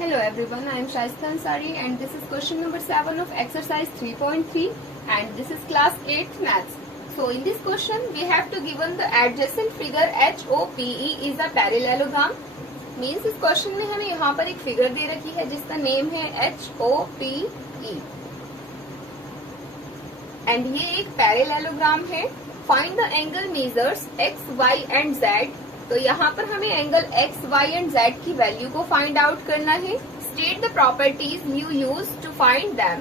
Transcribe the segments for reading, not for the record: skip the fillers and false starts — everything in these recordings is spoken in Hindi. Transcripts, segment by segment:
Hello everyone, I am Shaista Ansari and this is question number 7 of exercise 3.3 and this is class 8th maths. So in this question we have to given the adjacent figure HOPE is a parallelogram. Means इस क्वेश्चन में हमें यहाँ पर एक फिगर दे रखी है जिसका नेम है HOPE एंड ये एक पैरेललोग्राम है. Find the angle measures x, y and z. तो यहाँ पर हमें angle x, y and z की वैल्यू को फाइंड आउट करना है. State the properties you use to find them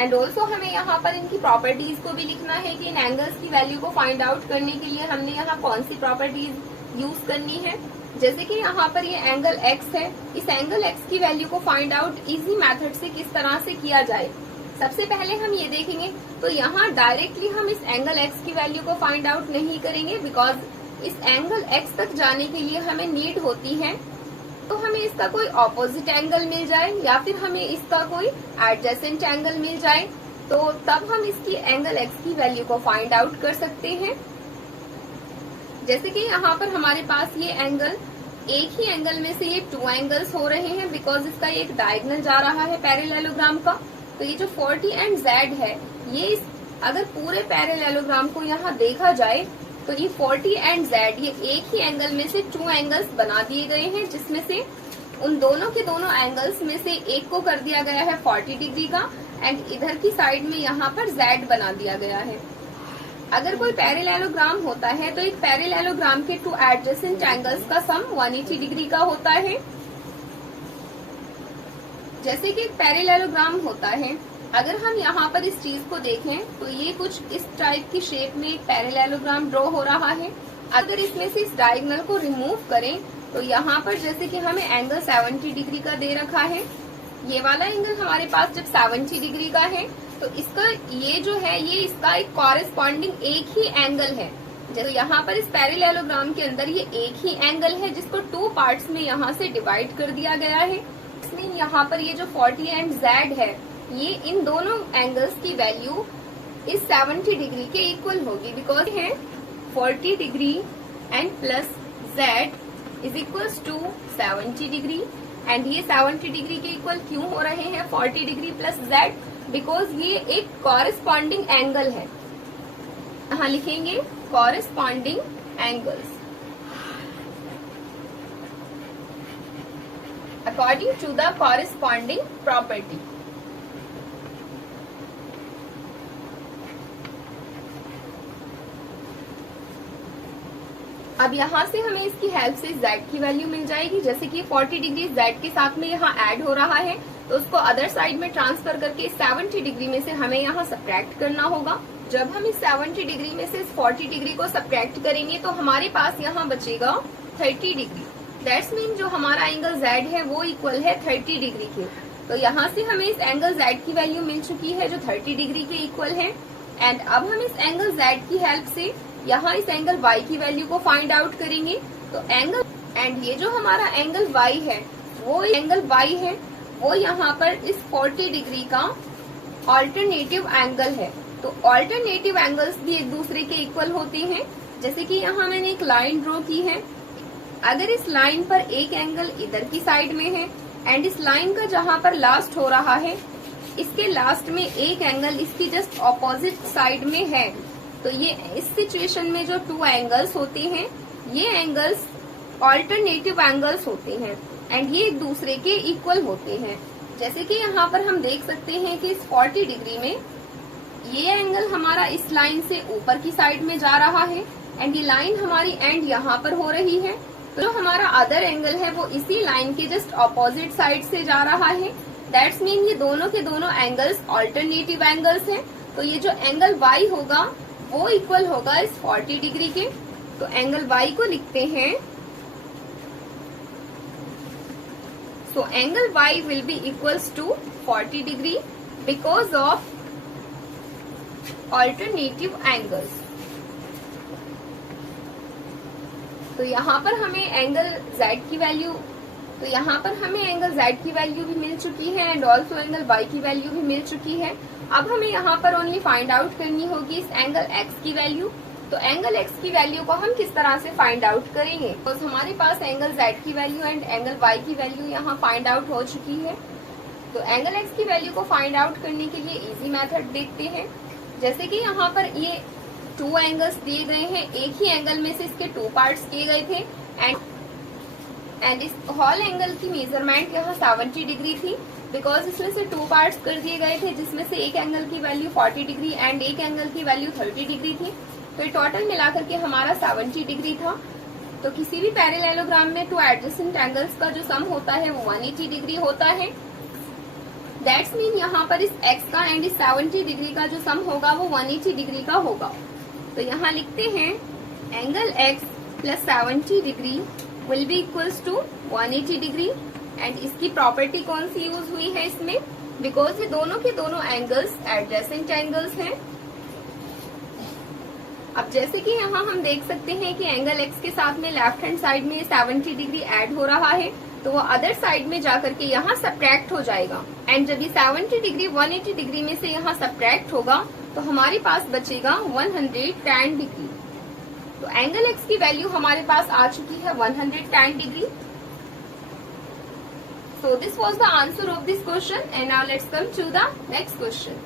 and also हमें यहाँ पर इनकी प्रॉपर्टीज को भी लिखना है कि इन एंगल्स की वैल्यू को फाइंड आउट करने के लिए हमने यहाँ कौन सी प्रॉपर्टीज यूज करनी है. जैसे कि यहाँ पर ये एंगल x है, इस एंगल x की वैल्यू को फाइंड आउट इजी मेथड से किस तरह से किया जाए. सबसे पहले हम ये देखेंगे. तो यहाँ डायरेक्टली हम इस एंगल x की वैल्यू को फाइंड आउट नहीं करेंगे बिकॉज इस एंगल x तक जाने के लिए हमें नीड होती है तो हमें इसका कोई ऑपोजिट एंगल मिल जाए या फिर हमें इसका कोई एडजेसेंट एंगल मिल जाए तो तब हम इसकी एंगल x की वैल्यू को फाइंड आउट कर सकते हैं. जैसे कि यहाँ पर हमारे पास ये एंगल, एक ही एंगल में से ये 2 एंगल्स हो रहे हैं बिकॉज इसका एक डायगोनल जा रहा है पैरेललोग्राम का. तो ये जो 40 एंड z है ये अगर पूरे पैरेललोग्राम को यहाँ देखा जाए तो ये 40 एंड z ये एक ही एंगल में से 2 एंगल्स बना दिए गए हैं जिसमें से उन दोनों के दोनों एंगल्स में से एक को कर दिया गया है 40 डिग्री का एंड इधर की साइड में यहाँ पर z बना दिया गया है. अगर कोई पैरेललोग्राम होता है तो एक पैरेललोग्राम के 2 एडजेसेंट एंगल्स का सम 180 डिग्री का होता है. जैसे कि एक पैरेललोग्राम होता है, अगर हम यहाँ पर इस चीज को देखें तो ये कुछ इस टाइप की शेप में एक पैरेललोग्राम ड्रॉ हो रहा है. अगर इसमें से इस डायगोनल को रिमूव करें तो यहाँ पर जैसे कि हमें एंगल 70 डिग्री का दे रखा है, ये वाला एंगल हमारे पास जब 70 डिग्री का है तो इसका ये जो है ये इसका एक कॉरेस्पॉन्डिंग एक ही एंगल है. तो यहाँ पर इस पैरेललोग्राम के अंदर ये एक ही एंगल है जिसको 2 पार्ट्स में यहाँ से डिवाइड कर दिया गया है. इसमें यहाँ पर ये जो 40 एंड z है ये इन दोनों एंगल्स की वैल्यू इस 70 डिग्री के इक्वल होगी बिकॉज है 40 degree and plus z is equals to 70 degree and ये 70 डिग्री के इक्वल क्यों हो रहे हैं 40 डिग्री प्लस z बिकॉज ये एक कॉरेस्पॉन्डिंग एंगल है. यहाँ लिखेंगे corresponding angles according to the corresponding property. अब यहाँ से हमें इसकी हेल्प से z की वैल्यू मिल जाएगी. जैसे कि 40 डिग्री z के साथ में यहाँ ऐड हो रहा है तो उसको अदर साइड में ट्रांसफर करके 70 डिग्री में से हमें यहाँ सब्ट्रैक्ट करना होगा. जब हम इस 70 डिग्री में से इस 40 डिग्री को सब्ट्रैक्ट करेंगे तो हमारे पास यहाँ बचेगा 30 डिग्री. दैट्स मीन जो हमारा एंगल z है वो इक्वल है 30 डिग्री के. तो यहाँ से हमें इस एंगल z की वैल्यू मिल चुकी है जो 30 डिग्री के इक्वल है एंड अब हम इस एंगल z की हेल्प से यहाँ इस एंगल y की वैल्यू को फाइंड आउट करेंगे. तो एंगल एंड ये जो हमारा एंगल y है वो एंगल y है वो यहाँ पर इस 40 डिग्री का ऑल्टरनेटिव एंगल है. तो ऑल्टरनेटिव एंगल्स भी एक दूसरे के इक्वल होते हैं. जैसे कि यहाँ मैंने एक लाइन ड्रॉ की है. अगर इस लाइन पर एक एंगल इधर की साइड में है एंड इस लाइन का जहाँ पर लास्ट हो रहा है इसके लास्ट में एक एंगल इसकी जस्ट ऑपोजिट साइड में है तो ये इस सिचुएशन में जो 2 एंगल्स होते हैं ये एंगल्स ऑल्टरनेटिव एंगल्स होते हैं एंड ये एक दूसरे के इक्वल होते हैं. जैसे कि यहाँ पर हम देख सकते हैं कि इस 40 डिग्री में ये एंगल हमारा इस लाइन से ऊपर की साइड में जा रहा है एंड ये लाइन हमारी एंड यहाँ पर हो रही है. तो जो हमारा अदर एंगल है वो इसी लाइन के जस्ट ऑपोजिट साइड से जा रहा है. दैट्स मीन ये दोनों के दोनों एंगल्स ऑल्टरनेटिव एंगल्स हैं. तो ये जो एंगल y होगा वो इक्वल होगा इस 40 डिग्री के. तो एंगल y को लिखते हैं. So angle y will be equals to 40 degree because of alternative angles. तो यहाँ पर हमें एंगल z की वैल्यू भी मिल चुकी है एंड ऑल्सो एंगल y की वैल्यू भी मिल चुकी है. अब हमें यहाँ पर ओनली फाइंड आउट करनी होगी इस एंगल x की वैल्यू. तो एंगल x की वैल्यू को हम किस तरह से फाइंड आउट करेंगे? तो हमारे पास एंगल z की वैल्यू एंड एंगल y की वैल्यू यहाँ फाइंड आउट हो चुकी है। तो एंगल x की वैल्यू को फाइंड आउट करने के लिए इजी मेथड देखते हैं। जैसे कि यहाँ पर ये 2 एंगल्स दिए गए हैं, एक ही एंगल में से इसके 2 पार्ट्स किए गए थे एंड इस होल एंगल की मेजरमेंट यहाँ 70 डिग्री थी, बिकॉज इसमें से 2 पार्ट्स कर दिए गए थे जिसमें से एक एंगल की वैल्यू 40 डिग्री एंड एक एंगल की वैल्यू 30 डिग्री थी। तो ये टोटल मिलाकर के हमारा 70 डिग्री था। तो किसी भी पैरेललोग्राम में 2 एडजेसेंट एंगल्स का जो सम होता है वो 180 डिग्री होता है। दैट्स मीन यहाँ पर इस x का एंड इस 70 डिग्री का जो सम होगा वो 180 डिग्री का होगा। तो यहाँ लिखते हैं angle x plus 70 degree will be equals to 180 degree and इसकी प्रॉपर्टी कौन सी यूज हुई है इसमें? बिकॉज ये दोनों के दोनों एंगल्स एडजेसेंट एंगल्स हैं। अब जैसे कि यहाँ हम देख सकते हैं कि एंगल x के साथ में लेफ्ट हैंड साइड में 70 डिग्री ऐड हो रहा है, तो वो अदर साइड में जाकर के यहाँ सब्ट्रैक्ट हो जाएगा एंड जब ये 70 डिग्री 180 डिग्री में से यहाँ सब्ट्रैक्ट होगा तो हमारे पास बचेगा 110 डिग्री। तो एंगल x की वैल्यू हमारे पास आ चुकी है 110 degree. So this was the answer of this question and now let's come to the next question.